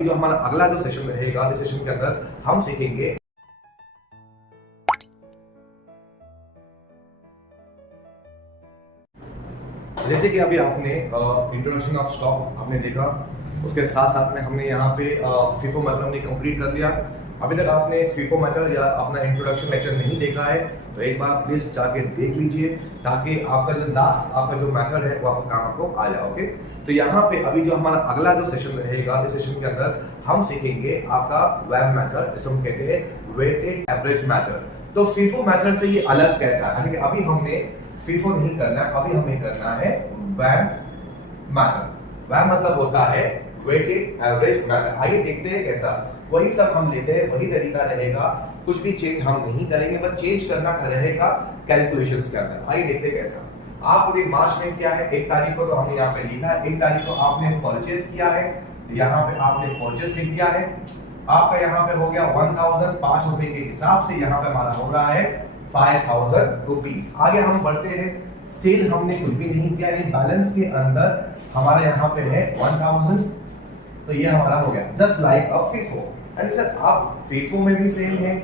जो हमारा अगला जो सेशन रहेगा, इस सेशन के अंदर हम सीखेंगे जैसे कि अभी आपने इंट्रोडक्शन ऑफ स्टॉक आपने देखा, उसके साथ साथ में हमने यहाँ पे फीफो मेथड हमने कंप्लीट कर लिया। अभी तक आपने फीफो मेथड या अपना इंट्रोडक्शन लेक्चर नहीं देखा है तो एक बार प्लीज जाके देख लीजिए, ताकि आपका जो लास्ट आपका जो मेथड है वो आपका काम आपको आ जाए। ओके, तो यहाँ पे अभी जो हमारा अगला जो सेशन रहेगा, इस सेशन के अंदर हम सीखेंगे आपका वेब मेथड, जिसे हम कहते हैं वेटेड एवरेज मेथड। तो फीफो मेथड से ये अलग कैसा है, यानी कि अभी हमने फीफो नहीं करना है, अभी हमें करना है वेब मेथड। वेब मतलब होता है वेटेड एवरेज मेथड। आइए देखते हैं कैसा, वही सब हम लेते हैं, वही तरीका रहेगा, कुछ भी चेंज हम नहीं करेंगे, बस चेंज करना रहेगा कैलकुलेशंस के अंदर। आइए देखते हैं कैसा। आपने मार्च में किया है 1 तारीख को, तो हमने यहाँ पे लिखा है 1 तारीख को आपने परचेज किया है, यहाँ पे आपने परचेज लिख दिया है। आपका यहाँ पे हो गया 1005 रुपए के हिसाब से यहाँ पे हमारा हो रहा है 5000 रुपीज। आगे हम बढ़ते हैं, सेल हमने कुछ भी नहीं किया, बैलेंस के अंदर हमारे यहाँ पे है 1000, तो ये हमारा हो गया just like a FIFO. And sir आप फीफो में भी सेम है,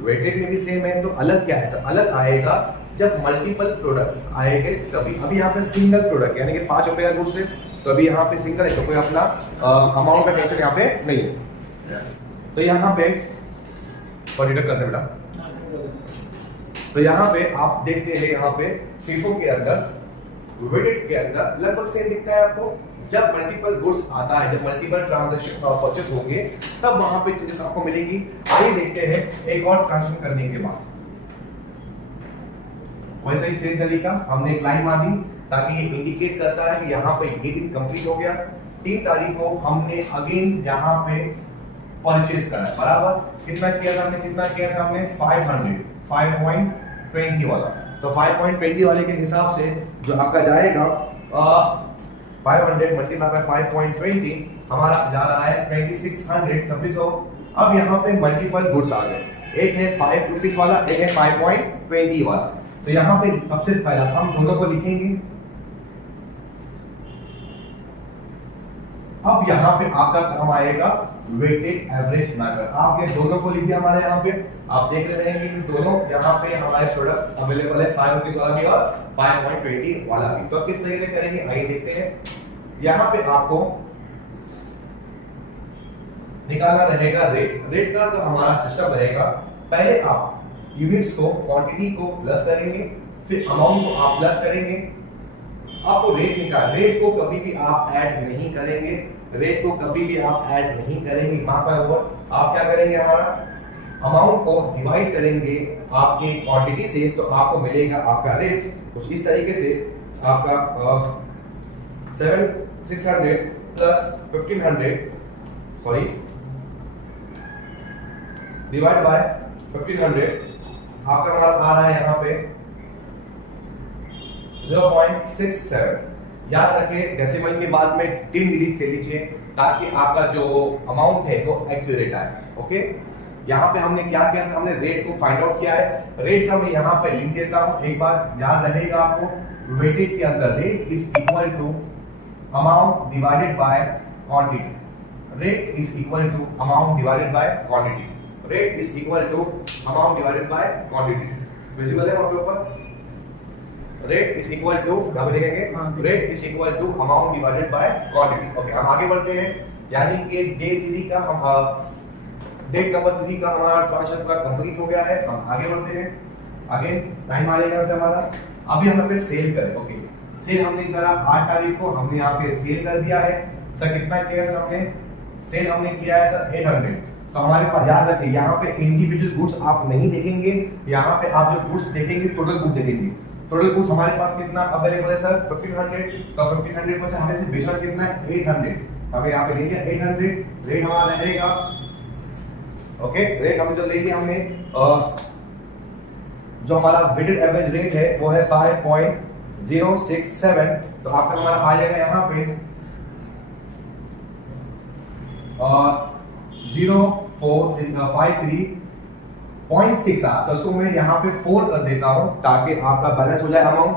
वेटेड में भी सेम है, तो अलग क्या है सर? अलग आएगा जब मल्टीपल प्रोडक्ट्स आएंगे तभी। अभी यहाँ पे सिंगल प्रोडक्ट यानी कि 5 रुपए का गुड्स है, तो अभी यहाँ पे सिंगल है, तो कोई अपना अमाउंट का टेंशन यहाँ पे नहीं है। तो यहाँ पे कॉन्सिडर करते बेटा, तो यहाँ पे आप देखते हैं, यहाँ पे फीफो के अंदर वेटेड के अंदर लगभग सेम दिखता है आपको। जब मल्टीपल गुड्स आता है, जब मल्टीपल ट्रांजैक्शन परचेस होंगे, तब वहां पे चेंजेस आपको मिलेंगी। आइए देखते हैं एक और ट्रांजैक्शन करने के बाद। वैसे ही सेम तरीका, हमने एक लाइन मारी ताकि ये इंडिकेट करता है कि यहाँ पे ये दिन कंप्लीट हो गया। 3 तारीख को हमने अगेन यहाँ पे परचेस करा, बराबर कितना किया था हमने, कितना किया था हमने 520 वाला। तो 520 वाले के हिसाब से जो आपका जाएगा 500 मल्टीप्लाई बाय 5.20 हमारा जा रहा है 2600। अब यहाँ पे मल्टीपल गुड्स आ गए, एक है 5 रुपीस वाला, एक है 5.20 वाला। तो यहाँ पे सबसे पहला हम दोनों को लिखेंगे। अब यहाँ पे आपका काम आएगा वेटेड एवरेज मेथड। आपने दोनों को लिख दिया हमारे यहाँ पे, आप देख रहे हैं कि दोनों यहाँ पे हमारे प्रोडक्ट अवेलेबल है, 5 रुपीस वाला भी और 5.20 वाला भी। तो किस तरीके से करेंगे आइए देखते हैं। यहाँ पे आपको निकालना रहेगा रेट। रेट का जो हमारा सिस्टम रहेगा, पहले आप यूनिट्स को, क्वांटिटी को प्लस करेंगे, फिर अमाउंट को आप प्लस करेंगे, आपको रेट निकाल। रेट को कभी भी आप ऐड नहीं करेंगे, रेट को कभी भी आप ऐड नहीं करेंगे। वहां पर आप क्या करेंगे, हमारा अमाउंट को डिवाइड करेंगे आपके क्वांटिटी से, तो आपको मिलेगा आपका रेट कुछ इस तरीके से। आपका 7600 प्लस 1500 डिवाइड बाय 1500 आपका हमारा आ रहा है यहाँ पे 0.67। याद रखें डेसिमल के बाद में 3 डिजिट ले लीजिए, ताकि आपका जो अमाउंट है वो एक्यूरेट आए। ओके, यहाँ पे हमने क्या किया था, हमने रेट को फाइंड आउट किया है। रेट का मैं यहाँ पे लिख देता हूँ, एक बार याद रहेगा आपको। वेटेड के अंदर rate is equal to amount divided by quantity. Rate is equal to amount divided by quantity. Rate is equal to amount divided by quantity. Visible है वहां पे ऊपर? रेट इज इक्वल टू, क्या लिखेंगे, rate is equal to amount divided by quantity. Okay, हम आगे बढ़ते हैं, यानी कि डे 3 का हम डेट नंबर 3 का हमारा ट्रांजैक्शन पूरा कंप्लीट हो गया है। हम आगे बढ़ते हैं, आगे टाइम आएगा हमारा। अभी हम पे सेल करें। ओके, सेल हमने करा 8 तारीख को, हमने यहाँ पे सेल कर दिया है। सर कितना किया सर हमने? सेल हमने किया है सर 800। तो हमारे पास याद रखिए, यहाँ पे इंडिविजुअल गुड्स आप नहीं देखेंगे, यहाँ पे आप जो गुड्स देखेंगे टोटल गुड देखेंगे। टोटल गुड्स हमारे पास कितना अवेलेबल है सर? 1500। तो 1500 में से हमें से बेचना कितना है? 800। हमें यहाँ पे ले लिया 800। रेट हमारा रहेगा, ओके, रेट हम जो ले लिया हमने, जो हमारा वेटेड एवरेज रेट है वो है 5.067। तो आपका हमारा आ जाएगा यहाँ पे 0453.6। तो इसको मैं यहाँ पे 4 कर देता हूँ, ताकि आपका बैलेंस हो जाए। अमाउंट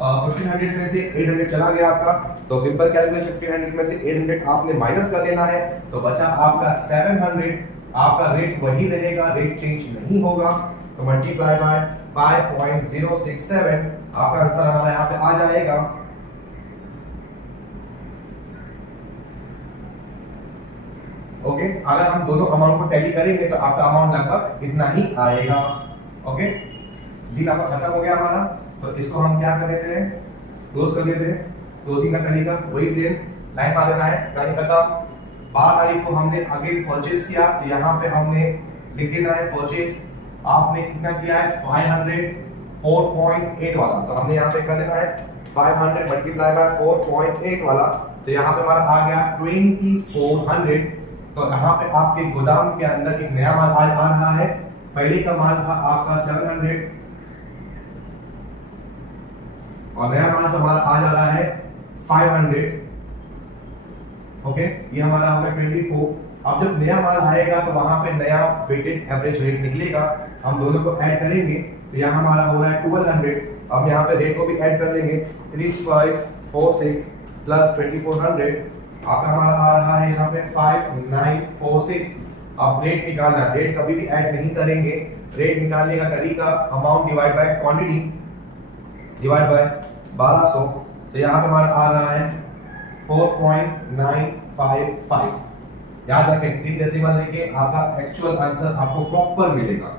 1500 में से 800 चला गया आपका, तो सिंपल कैलकुलेशन 1500 में से 800 आपने माइनस कर देना है, तो बचा आपका 700। आपका रेट वही रहेगा, रेट चेंज नहीं होगा। तो मल्टीप्लाई बाय 5.067 आपका आंसर हमारा यहाँ पे आ जाएगा। ओके, अगर हम दोनों अमाउंट को टैली करेंगे तो आपका अमाउंट लगभग इतना ही आएगा। ओके, डील आपका खत्म हो गया हमारा। तो इसको हम क्या कर देते हैं, क्लोज कर देते हैं। क्लोजिंग का तरीका वही सेम, लाइन मार देना है, कहानी खत्म। 12 तारीख को हमने अगेन परचेज किया, तो यहाँ पे हमने लिख देना है परचेज। आपने कितना किया है 500, 4.8 वाला, तो हमने यहाँ पे कर देना है 500 मल्टीप्लाई बाय 4.8 वाला, तो यहाँ पे हमारा आ गया 2400। तो यहाँ पे आपके गोदाम के अंदर एक नया माल आ रहा है। पहले का माल था आपका 700 और नया माल हमारा आ जा रहा है 500। ओके, ये हमारा हो गया 24। अब जब नया माल आएगा तो वहां पे नया वेटेड एवरेज रेट निकलेगा, हम दोनों को ऐड करेंगे, तो यहाँ हमारा हो रहा है 1200। अब यहाँ पे रेट को भी ऐड कर लेंगे, 3546 प्लस 2400 आपका हमारा आ रहा है यहाँ पे 5946। अब रेट निकालना, रेट कभी भी ऐड नहीं करेंगे। रेट निकालने का तरीका amount divide by quantity divide by 1200, तो यहाँ पे हमारा आ रहा है 4.955। याद रखें 3 डेसिमल लेके आपका एक्चुअल आंसर आपको प्रॉपर मिलेगा।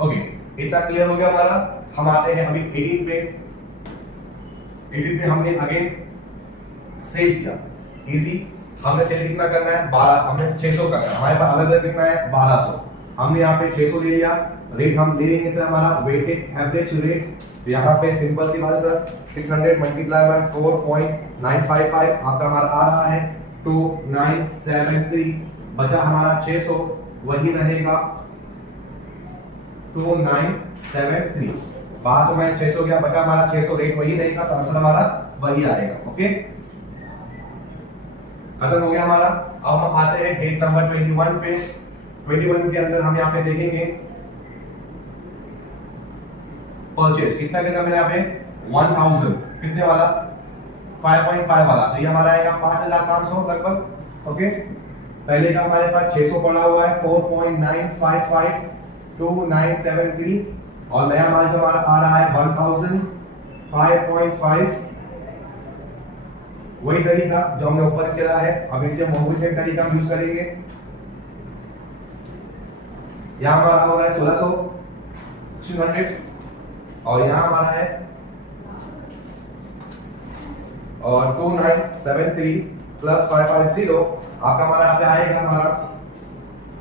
ओके, इतना क्लियर हो गया हमारा। हम आते हैं अभी 18 पे। 18 पे हमने अगेन सेल किया, इजी। हमने सेल कितना करना है 12, हमने 600 करना है, हमारे पास अलग अलग कितना है 1200। हमने यहाँ पे 600 ले लिया। रेट हम ले लेंगे सर हमारा वेटेड एवरेज रेट, तो यहाँ पे सिंपल सी बात है सर, 600 मल्टीप्लाई बाय 4.955 आपका हमारा आ रहा है 2973। बचा हमारा 600, वही रहेगा 2973। 1200 में 600 गया, बचा हमारा 600, रेट वही रहेगा, तो आंसर हमारा वही आएगा। ओके, खत्म हो गया हमारा। अब हम आते हैं डेट नंबर 21 पे। 21 के अंदर हम यहाँ पे देखेंगे परचेज कितना कितना मैंने यहाँ पे 1000, कितने वाला 5.5 वाला, तो ये हमारा आएगा 5500 लगभग। ओके, पहले का हमारे पास 600 पड़ा हुआ है 4.955 2973, और नया माल जो हमारा आ रहा है 1000 5.5। वही तरीका जो हमने ऊपर किया है, अब नीचे वही सेम तरीका हम यूज करेंगे। यहाँ हमारा हो रहा है 1600 और यहाँ हमारा है और 2973 प्लस 550 आपका हमारा यहाँ पे आएगा हमारा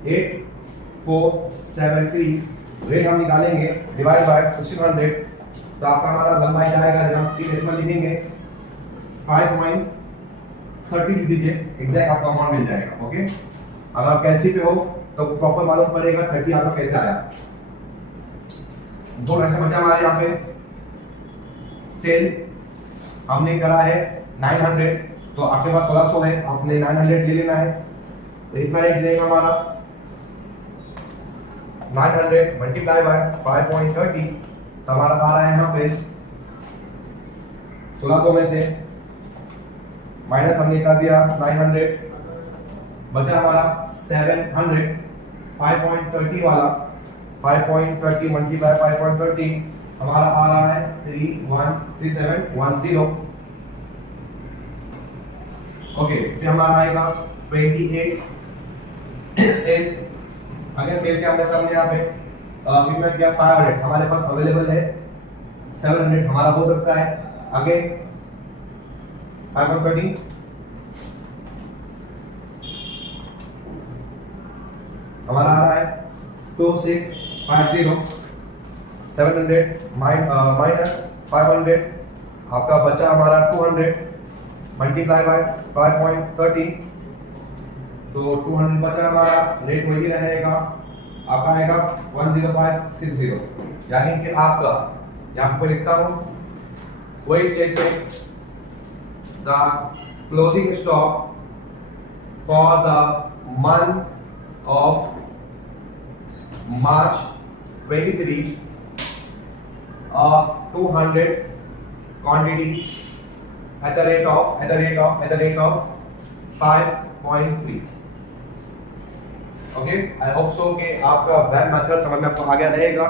8473। रेट हम निकालेंगे डिवाइड बाय 1600, तो आपका हमारा लंबाई आएगा, जब हम 3 डेसिमल लिखेंगे 5.30 लिख दीजिए, एग्जैक्ट आपका अमाउंट मिल जाएगा। ओके, अगर आप कैंसी पे हो तो प्रॉपर मालूम पड़ेगा 30 आपका कैसे आया। दो पैसे बचा हमारे यहाँ पे। सेल हमने करा है 900, तो आपके पास 1600 है, आपने 900 ले लेना है, तो इतना रेट लेगा हमारा 900 मल्टीप्लाई बाय 5.30, तो हमारा आ रहा है यहाँ पे 1600 में से माइनस हमने कर दिया 900, बचा हमारा 700। 5.30 वाला 5.30 मल्टीप्लाई 5.30 हमारा आ रहा है 313710। ओके, फिर हमारा आएगा 28 सेल। अगेन सेल के हमने सामने यहाँ पे कितना किया 500, हमारे पास अवेलेबल है 700, हमारा हो सकता है। अगेन 5.30 हमारा आ रहा है 2650। 700 माइनस 500 आपका बचा हमारा 200 मल्टीप्लाई बाय 5.30, तो 200 बचा हमारा, रेट वही रहेगा, आपका आएगा 10560। यानी कि आपका यहाँ पर लिखता हूँ वही statement, the closing stock for the month of March 23 200 quantity at the rate of 5.3. Okay, I hope so कि आपका वैम मेथड समझ में आपको आ गया रहेगा।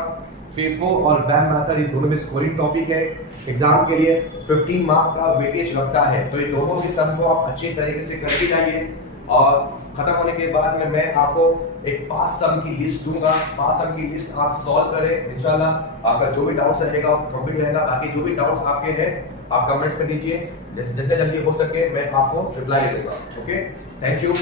फीफो और वैम मेथड ये दोनों में स्कोरिंग टॉपिक है। एग्जाम के लिए 15 मार्क का वेटेज लगता है, तो ये दोनों भी सम को आप अच्छी तरीके से करके जाइए। और खत्म होने के बाद में मैं आपको एक 5 सम की लिस्ट दूंगा। 5 सम की लिस्ट आप सॉल्व करें, इंशाल्लाह आपका जो भी डाउट्स रहेगा कंप्लीट रहेगा। बाकी जो भी डाउट्स आपके हैं आप कमेंट्स में दीजिए, जैसे जितने जल्दी हो सके मैं आपको रिप्लाई दे दूंगा। Okay, thank you.